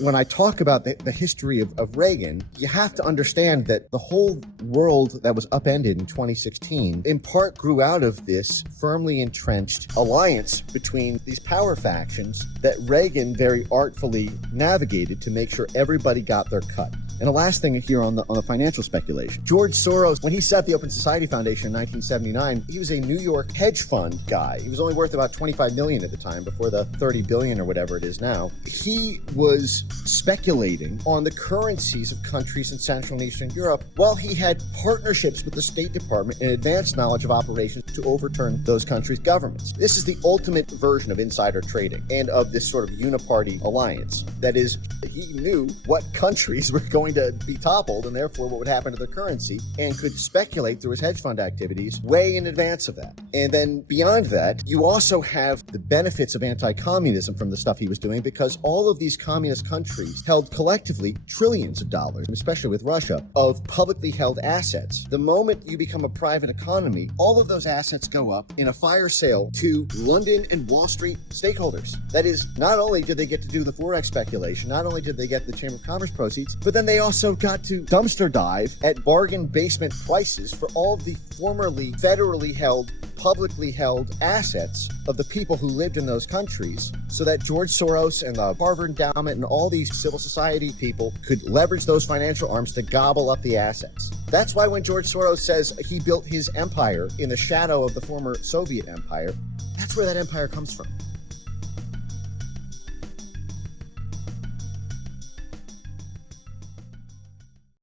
when I talk about the history of Reagan, you have to understand that the whole world that was upended in 2016 in part grew out of this firmly entrenched alliance between these power factions that Reagan very artfully navigated to make sure everybody got their cut. And the last thing here on the financial speculation. George Soros, when he set the Open Society Foundation in 1979, he was a New York hedge fund guy. He was only worth about $25 million at the time before the $30 billion or whatever it is now. He was speculating on the currencies of countries in Central and Eastern Europe while he had partnerships with the State Department and advanced knowledge of operations to overturn those countries' governments. This is the ultimate version of insider trading and of this sort of uniparty alliance. That is, he knew what countries were going to be toppled and therefore what would happen to their currency and could speculate through his hedge fund activities way in advance of that. And then beyond that, you also have the benefits of anti-communism from the stuff he was doing because all of these communist countries held collectively trillions of dollars, especially with Russia, of publicly held assets. The moment you become a private economy, all of those assets go up in a fire sale to London and Wall Street stakeholders. That is, not only did they get to do the Forex speculation, not only did they get the Chamber of Commerce proceeds, but then they also got to dumpster dive at bargain basement prices for all of the formerly federally held, publicly held assets of the people who lived in those countries so that George Soros and the Harvard Endowment and all these civil society people could leverage those financial arms to gobble up the assets. That's why when George Soros says he built his empire in the shadow of the former Soviet empire, that's where that empire comes from.